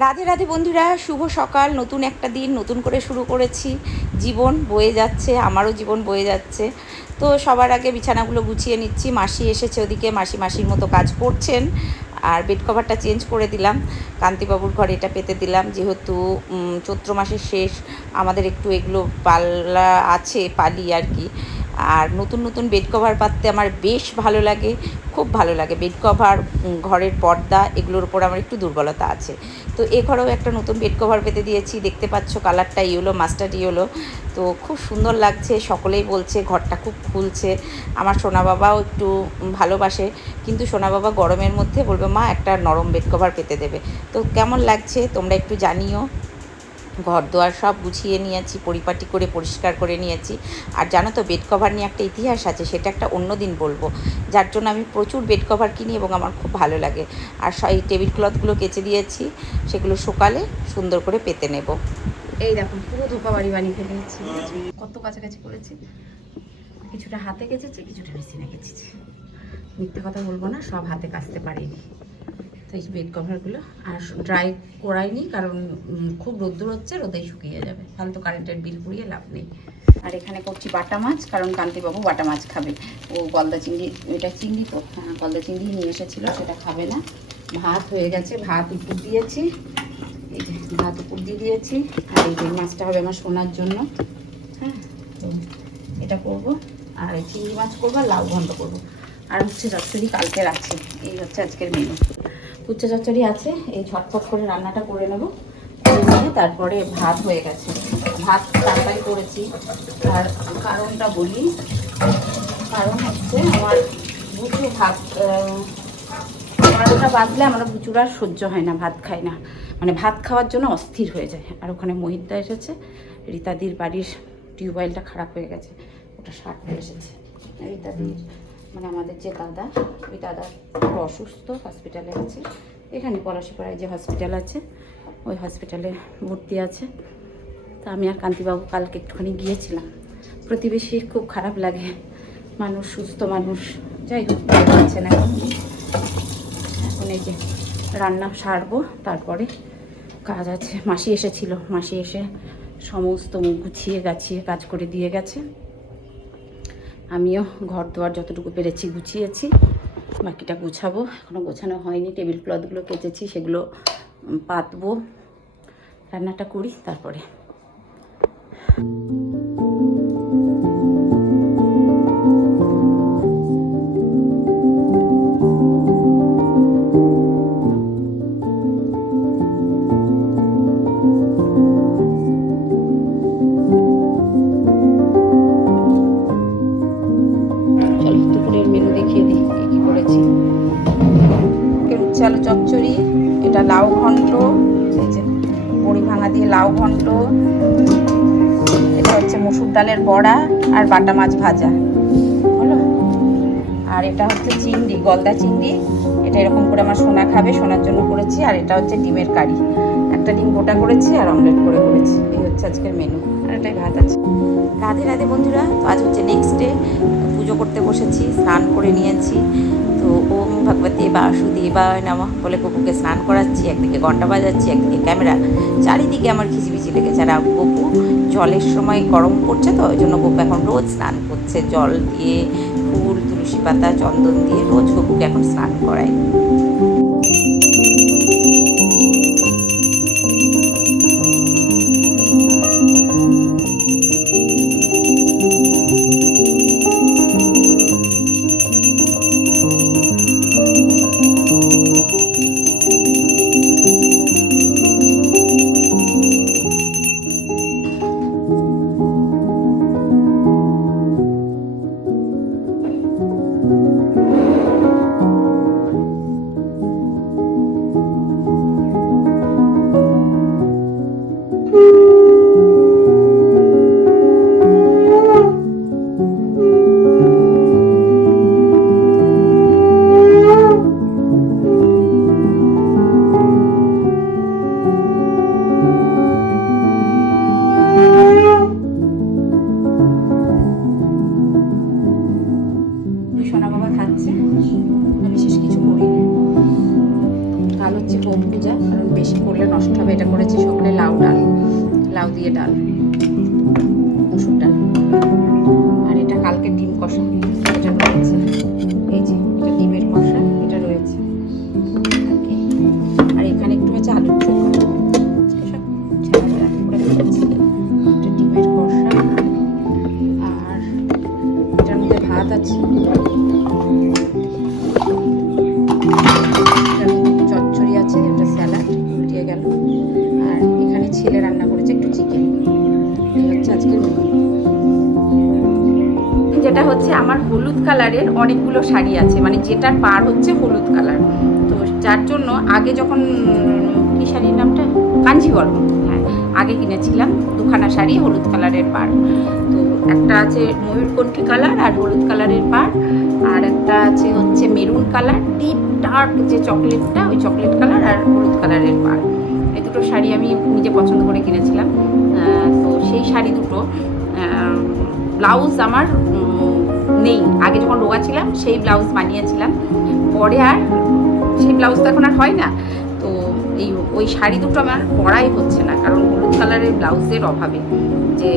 রাধে রাধে বন্ধুরা, শুভ সকাল। নতুন একটা দিন নতুন করে শুরু করেছি। জীবন বয়ে যাচ্ছে, আমারও জীবন বয়ে যাচ্ছে। তো সবার আগে বিছানাগুলো গুছিয়ে নিচ্ছি। মাসি এসেছে, ওদিকে মাসি মাসির মতো কাজ করছেন। আর বেড কভারটা চেঞ্জ করে দিলাম, কান্তিবাবুর ঘরে এটা পেতে দিলাম। যেহেতু চৈত্র মাসের শেষ, আমাদের একটু এগুলো পাল্লা আছে, পালি আর কি। আর নতুন নতুন বেড কভার পাততে আমার বেশ ভালো লাগে, খুব ভালো লাগে। বেড কভার, ঘরের পর্দা, এগুলোর উপর আমার একটু দুর্বলতা আছে। তো এ ঘরেও একটা নতুন বেড কভার পেতে দিয়েছি। দেখতে পাচ্ছ কালারটা ইয়েলো, মাস্টার্ড ইয়েলো। তো খুব সুন্দর লাগছে, সকলেই বলছে ঘরটা খুব খুলছে। আমার সোনা বাবাও একটু ভালোবাসে, কিন্তু সোনা বাবা গরমের মধ্যে বলবে মা একটা নরম বেড কভার পেতে দেবে। তো কেমন লাগছে তোমরা একটু জানিও। ঘর দোয়ার সব গুছিয়ে নিয়েছি, পরিপাটি করে পরিষ্কার করে নিয়েছি। আর জানো তো, বেড কভার নিয়ে একটা ইতিহাস আছে, সেটা একটা অন্য দিন বলবো। যার জন্য আমি প্রচুর বেড কভার কিনি এবং আমার খুব ভালো লাগে। আর এই টেবিল ক্লথগুলো কেচে দিয়েছি, সেগুলো সকালে সুন্দর করে পেতে নেব। এই দেখুন, পুরো ধোপা বাড়ি বানিয়ে ফেলেছি। কত কাছাকাছি করেছি, কিছুটা হাতে কেচেছি, কিছুটা মেশিনে কেচেছি। মিথ্যে কথা বলবো না, সব হাতে কাচতে পারিনি। তো এই বেড কভারগুলো আর ড্রাই করাইনি, কারণ খুব রোদ্দুর হচ্ছে, রোদেই শুকিয়ে যাবে, ফালতু কারেন্টের বিল পুড়িয়ে লাভ নেই। আর এখানে করছি বাটা মাছ, কারণ কান্তিবাবু বাটা মাছ খাবে। ও গলদা চিংড়ি, এটা চিংড়ি তো, হ্যাঁ গলদা চিংড়ি নিয়ে এসেছিলো, সেটা খাবে না। ভাত হয়ে গেছে, ভাত উপর দিয়েছি, এই যে ভাত উপর দিয়ে দিয়েছি। আর এই যে মাছটা হবে আমার সোনার জন্য। হ্যাঁ, তো এটা করবো। আর চিংড়ি মাছ করবো, আর লাউ ঘন্ট করবো। আর উচ্ছে চচ্চড়ি কালকের আছে। এই হচ্ছে আজকের মেনু। উচ্ছে চচ্চড়ি আছে, এই ঝটফট করে রান্নাটা করে নেব। নিয়ে তারপরে ভাত হয়ে গেছে, ভাত তাড়াতাড়ি করেছি। আর কারণটা বলি, কারণ হচ্ছে আমার বুচু ভাত 12টা বাজলে আমরা বুচুর আর সহ্য হয় না, ভাত খায় না, মানে ভাত খাওয়ার জন্য অস্থির হয়ে যায়। আর ওখানে মহিতদা এসেছে, রীতাদির বাড়ির টিউবওয়েলটা খারাপ হয়ে গেছে, ওটা সারতে এসেছে। রীতাদির মানে আমাদের যে দাদা, ওই দাদা খুব অসুস্থ, হসপিটালে আছে। এখানে পলাশিপাড়ায় যে হসপিটাল আছে, ওই হসপিটালে ভর্তি আছে। তা আমি আর কান্তিবাবু কালকে একটুখানি গিয়েছিলাম। প্রতিবেশী খুব খারাপ লাগে, মানুষ সুস্থ মানুষ, যাই হোক ভালো আছেন এখন। এখন এই যে রান্না সারবো, তারপরে কাজ আছে। মাসি এসেছিল, মাসি এসে সমস্ত গুছিয়ে গাছিয়ে কাজ করে দিয়ে গেছে। আমিও ঘর দুয়ার যতটুকু পেরেছি গুছিয়েছি, বাকিটা গুছাবো। এখনও গোছানো হয়নি, টেবিল ক্লথগুলো কেচেছি, সেগুলো পাতবো। রান্নাটা করি তারপরে। আলু চচ্চড়ি, এটা লাউ ঘন্ট, এই যে বড়ি ভাঙা দিয়ে লাউ ঘন্ট, এটা হচ্ছে মসুর ডালের বড়া, আর বাটা মাছ ভাজা হলো। আর এটা হচ্ছে চিংড়ি, গলদা চিংড়ি, এটা এরকম করে আমার সোনা খাবে, সোনার জন্য করেছি। আর এটা হচ্ছে ডিমের কারি, একটা ডিম গোটা করেছি আর অমলেট করে করেছি। এই হচ্ছে আজকের মেনু। আর এটাই ভাত আছে। রাধে রাধে বন্ধুরা, তো আজ হচ্ছে নেক্সট ডে। পুজো করতে বসেছি, স্নান করে নিয়েছি। তো ওম ভগবতী বাসুদেবায় নমঃ বলে গপুকে স্নান করাচ্ছি, একদিকে ঘন্টা বাজাচ্ছি, একদিকে ক্যামেরা, চারিদিকে আমার খিচিবিচি লেগেছে। আর গপু জলের সময় গরম পড়ছে, তো ওই জন্য গপু এখন রোজ স্নান করছে, জল দিয়ে, ফুল, তুলসী পাতা, চন্দন দিয়ে রোজ গপুকে এখন স্নান করায়। করলে নষ্ট হবে, এটা করেছি সকালে লাউ ডাল, লাউ দিয়ে ডাল, মসুর ডাল। আর এটা কালকে ডিম কষা, এটা রয়েছে। এই যে এটা ডিমের কষা, এটা রয়েছে। আর এখানে একটু হচ্ছে আলুর চোখা, সব ঝাল করে ফেলেছি। এটা ডিমের কষা, আর এটার মধ্যে ভাত আছে, চচ্চড়ি আছে, একটা স্যালাড দিয়ে গেল। আর এখানে ছেলে রান্না করেছে একটু চিকেন। এই হচ্ছে আজকের মেনু। যেটা হচ্ছে আমার হলুদ কালারের অনেকগুলো শাড়ি আছে, মানে যেটার পার হচ্ছে হলুদ কালার। তো যার জন্য আগে যখন কী শাড়ির নামটা, কাঞ্জিবরম, হ্যাঁ আগে কিনেছিলাম দুখানা শাড়ি হলুদ কালারের পার। তো একটা আছে ময়ূরকণ্ঠী কালার আর হলুদ কালারের পার, আর একটা আছে হচ্ছে মেরুন কালার ডিপ ডার্ক যে চকলেটটা, ওই চকলেট কালার আর হলুদ কালারের পার। এই দুটো শাড়ি আমি নিজে পছন্দ করে কিনেছিলাম। তো সেই শাড়ি দুটো ব্লাউজ আমার নেই, আগে যখন রোগা ছিলাম সেই ব্লাউজ বানিয়েছিলাম, পরে আর সেই ব্লাউজ তো এখন আর হয় না। তো ওই শাড়ি দুটো আমার পরাই হচ্ছে না, কারণ হলুদ কালারের ব্লাউজের অভাবে যে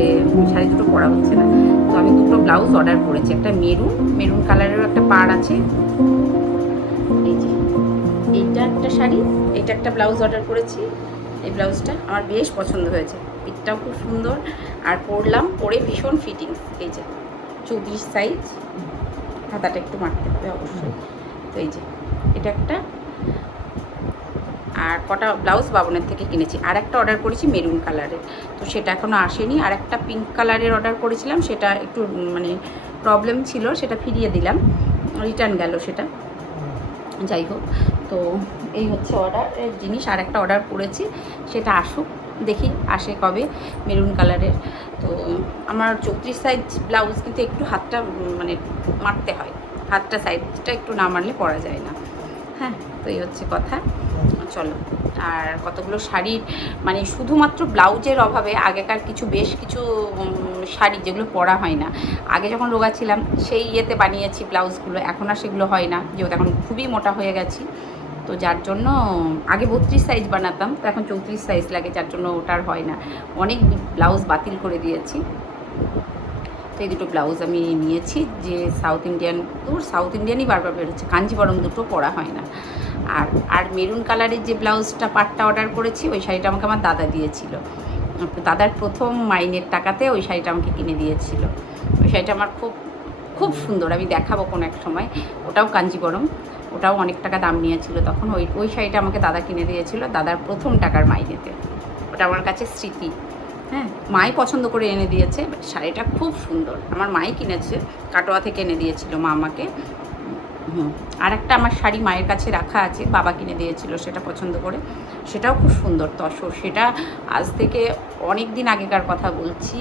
শাড়ি দুটো পরা হচ্ছে না। তো আমি দুটো ব্লাউজ অর্ডার করেছি, একটা মেরুন কালারেরও একটা পাড় আছে। এই যে এইটা একটা শাড়ি, এইটা একটা ব্লাউজ অর্ডার করেছি। এই ব্লাউজটা আমার বেশ পছন্দ হয়েছে, পিঠটাও খুব সুন্দর, আর পরলাম, পরে ভীষণ ফিটিংস। এই যে 34 সাইজ, হাতাটা একটু মারতে হবে অবশ্যই। তো এই যে এটা একটা, আর কটা ব্লাউজ বাবনের থেকে কিনেছি। আর একটা অর্ডার করেছি মেরুন কালারের, তো সেটা এখনও আসেনি। আর একটা পিঙ্ক কালারের অর্ডার করেছিলাম, সেটা একটু মানে প্রবলেম ছিল, সেটা ফিরিয়ে দিলাম, রিটার্ন গেল সেটা, যাই হোক। তো এই হচ্ছে অর্ডারের জিনিস। আর একটা অর্ডার করেছি, সেটা আসুক, দেখি আসে কবে, মেরুন কালারের। তো আমার 34 সাইজ ব্লাউজ, কিন্তু একটু হাতটা মানে মারতে হয়, হাতটা সাইডটা একটু না মারলে পরা যায় না। হ্যাঁ, তো এই হচ্ছে কথা। চলো, আর কতগুলো শাড়ির মানে শুধুমাত্র ব্লাউজের অভাবে আগেকার বেশ কিছু শাড়ি যেগুলো পরা হয় না, আগে যখন রোগা ছিলাম সেই ইয়েতে বানিয়েছি ব্লাউজগুলো, এখন আর সেগুলো হয় না, যেহেতু এখন খুবই মোটা হয়ে গেছি। তো যার জন্য আগে 32 সাইজ বানাতাম, তো এখন 34 সাইজ লাগে, যার জন্য ওটার হয় না, অনেক ব্লাউজ বাতিল করে দিয়েছি। তো এই দুটো ব্লাউজ আমি নিয়েছি, যে সাউথ ইন্ডিয়ানই বারবার বেরোচ্ছে, কাঞ্জিবরম দুটো পরা হয় না। আর মেরুন কালারের যে ব্লাউজটা পাটটা অর্ডার করেছি, ওই শাড়িটা আমাকে আমার দাদা দিয়েছিল, দাদার প্রথম মাইনের টাকাতে ওই শাড়িটা আমাকে কিনে দিয়েছিল। ওই শাড়িটা আমার খুব খুব সুন্দর, আমি দেখাবো কোনো এক সময়। ওটাও কাঞ্জিবরম, ওটাও অনেক টাকা দাম নিয়েছিল তখন। ওই শাড়িটা আমাকে দাদা কিনে দিয়েছিল দাদার প্রথম টাকার মাইনেতে। ওটা আমার কাছে স্মৃতি। হ্যাঁ, মাই পছন্দ করে এনে দিয়েছে, শাড়িটা খুব সুন্দর, আমার মাই কিনেছে, কাটোয়া থেকে এনে দিয়েছিল মা আমাকে। আর একটা আমার শাড়ি মায়ের কাছে রাখা আছে, বাবা কিনে দিয়েছিল, সেটা পছন্দ করে, সেটাও খুব সুন্দর তসর। সেটা আজ থেকে অনেক দিন আগেকার কথা বলছি,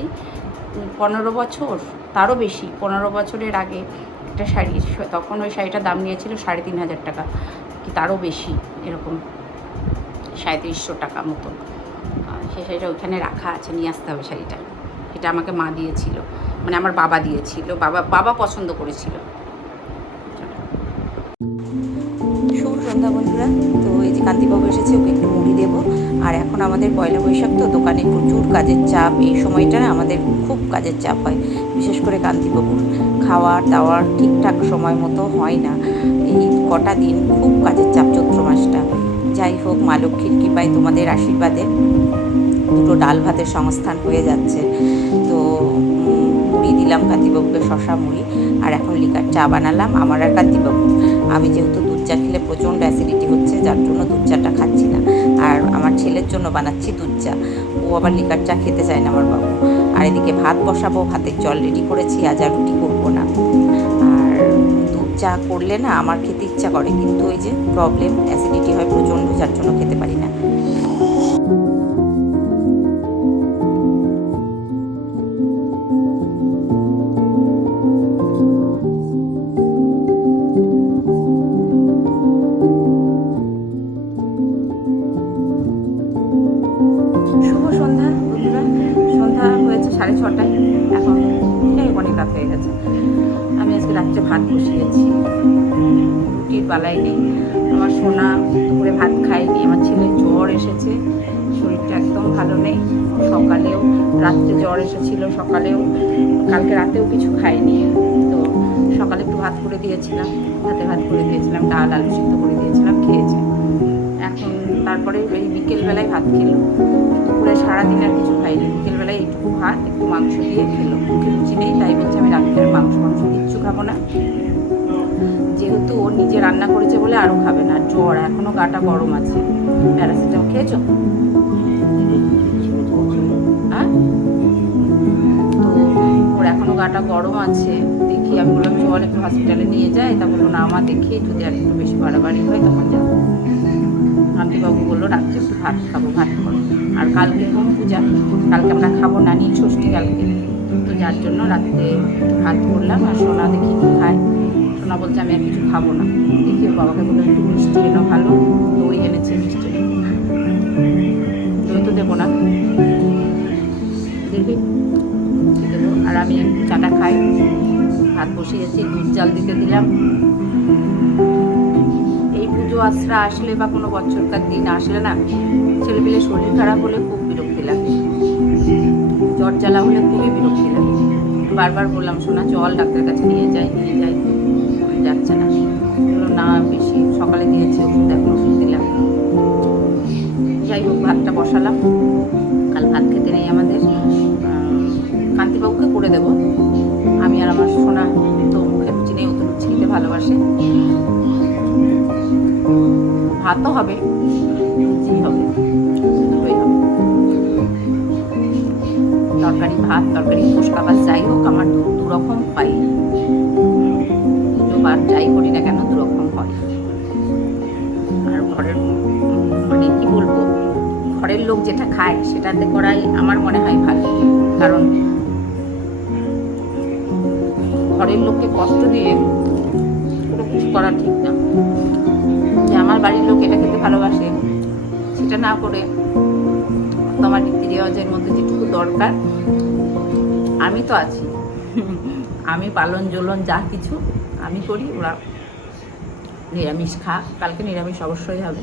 15 বছর, তারও বেশি, 15 বছরের আগে একটা শাড়ি, তখন ওই শাড়িটার দাম নিয়েছিল 3,500 টাকা, কি তারও বেশি, এরকম 350 টাকা মতো। সেই শাড়িটা ওইখানে রাখা আছে, নিয়ে আসতে হবে শাড়িটা। এটা আমাকে মা দিয়েছিল, মানে আমার বাবা দিয়েছিল, বাবা পছন্দ করেছিল। শুভ সন্ধ্যা বন্ধুরা। তো এই যে কান্তিবাবু এসেছে, ওকে একটু মুড়ি দেবো। আর এখন আমাদের পয়লা বৈশাখ, তো দোকানে প্রচুর কাজের চাপ, এই সময়টা না আমাদের খুব কাজের চাপ হয়, বিশেষ করে কান্তিবাবুর খাওয়ার দাওয়ার ঠিকঠাক সময় মতো হয় না, এই কটা দিন খুব কাজের চাপ চৈত্র মাসটা। যাই হোক, মা লক্ষ্মীর কৃপায় তোমাদের আশীর্বাদে দুটো ডাল ভাতের সংস্থান হয়ে যাচ্ছে। তো মুড়ি দিলাম কান্তিবাবুকে, শশা মুড়ি, আর এখন লিকার চা বানালাম আমার আর কান্তিবাবু। আমি যেহেতু দুধ চা খেলে প্রচণ্ড অ্যাসিডিটি হচ্ছে, যার জন্য দুধ চাটা খাচ্ছি না, আর আমার ছেলের জন্য বানাচ্ছি দুধ চা, ও আবার লিকার চা খেতে চায় না আমার বাবু। আর এদিকে ভাত বসাবো, ভাতের জল রেডি করেছি, আজ আর রুটি করবো না। আর দুধ চা করলে না আমার খেতে ইচ্ছা করে, কিন্তু ওই যে প্রবলেম, অ্যাসিডিটি হয় প্রচণ্ড, যার জন্য খেতে পারি না। সন্ধ্যা হয়েছে 6:30, এখন অনেক রাত হয়ে গেছে। আমি আজকে রাত্রে ভাত বসিয়েছি, রুটির বালাই নেই। আমার সোনা দুপুরে ভাত খায়নি, আমার ছেলে জ্বর এসেছে, শরীরটা একদম ভালো নেই। সকালেও রাত্রে জ্বর এসেছিল, সকালেও কালকে রাতেও কিছু খায়নি। তো সকালে একটু ভাত করে দিয়েছিলাম, ভাত করে দিয়েছিলাম, ডাল আলু সিদ্ধ করে দিয়েছিলাম, খেয়েছে। এখন তারপরে এই বিকেলবেলায় ভাত খেলো, দুপুরে সারাদিন আর কিছু খাইনি, বিকেলবেলায় একটু ভাত একটু মাংস দিয়ে খেলো। মুখে রুচি নেই, তাই বলছে আমি রাত্রে মাংস কিচ্ছু খাবো না। যেহেতু ও নিজে রান্না করেছে বলে আরও খাবে না, জ্বর, এখনও গাটা গরম আছে। প্যারাসিটামল খেয়েছো? হ্যাঁ, তো ওর এখনও গাটা গরম আছে। দেখি, আমি বললাম চল একটু হসপিটালে নিয়ে যাই, তা বললো না আমার দেখি যদি আর একটু বেশি বাড়াবাড়ি হয় তখন যাবো। কান্তিবাবু বললো রাত্রে একটু ভাত খাবো, ভাত করো। আর কালকে হোম পূজা, কালকে আমরা খাবো না, নীল ষষ্ঠী কালকে, তো যার জন্য রাত্রে ভাত করলাম। আর সোনা দেখি কী খায়। সোনা বলছে আমি আর কিছু খাবো না। দেখি ওর বাবাকে বললাম একটু মিষ্টি এনো, ভালো দই এনেছে, মিষ্টি দই তো দেবো না, দেখবি দেবো। আর আমি চাটা খাই, ভাত বসিয়েছি, দুধ জাল দিতে দিলাম। এই পুজো আশ্রা আসলে বা কোনো বছরকার দিন আসলে না, ছেলেপিলে শরীর খারাপ হলে খুব বিরক্তি লাগে, জ্বর জ্বালা হলে খুবই বিরক্তি লাগে। বারবার বললাম শোনা চল ডাক্তারের কাছে নিয়ে যাই, যাচ্ছে না। বললো না, বেশি সকালে দিয়েছে ওষুধ, এখন ওষুধ দিলাম। যাই হোক, ভাতটা বসালাম, কাল ভাত খেতে নেই আমাদের, কান্তিবাবুকে করে দেবো। আমি আর আমার সোনা তো মুখে রুচি নেই, ও তো রুচি খেতে ভালোবাসে। ভাতও হবে, লুচি হবে, দুটোই হবে। তরকারি ভাত, তরকারি পোস্কাবাস যাই হোক, আমার দুরকম পাই, দুবার যাই করি না কেন দুরকম হয়। আর ঘরের মানে কি বলবো, ঘরের লোক যেটা খায় সেটাতে করাই আমার মনে হয় ভালো। কারণ ঘরের লোককে কষ্ট দিয়ে কোনো কিছু করা ঠিক না। যে আমার বাড়ির লোক এটা খেতে ভালোবাসে সেটা না করে তোমার রীতি রেওয়াজের মধ্যে যেটুকু দরকার, আমি তো আছি, আমি পালন জ্বলন যা কিছু আমি করি, ওরা নিরামিষ খা। কালকে নিরামিষ অবশ্যই হবে।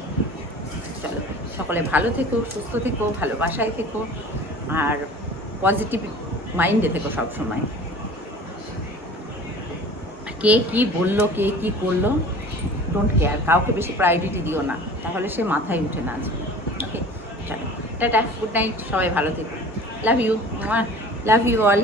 চলো, সকলে ভালো থেকো, সুস্থ থেকো, ভালোবাসায় থেকো, আর পজিটিভ মাইন্ডে থেকো সবসময়। কে কি বললো, কে কি করলো, ডোন্ট কেয়ার, কাউকে বেশি প্রায়োরিটি দিও না, তাহলে সে মাথায় উঠে না আসবে। ওকে, চলো টাটা, গুড নাইট, সবাই ভালো থেকো, love you, love you all.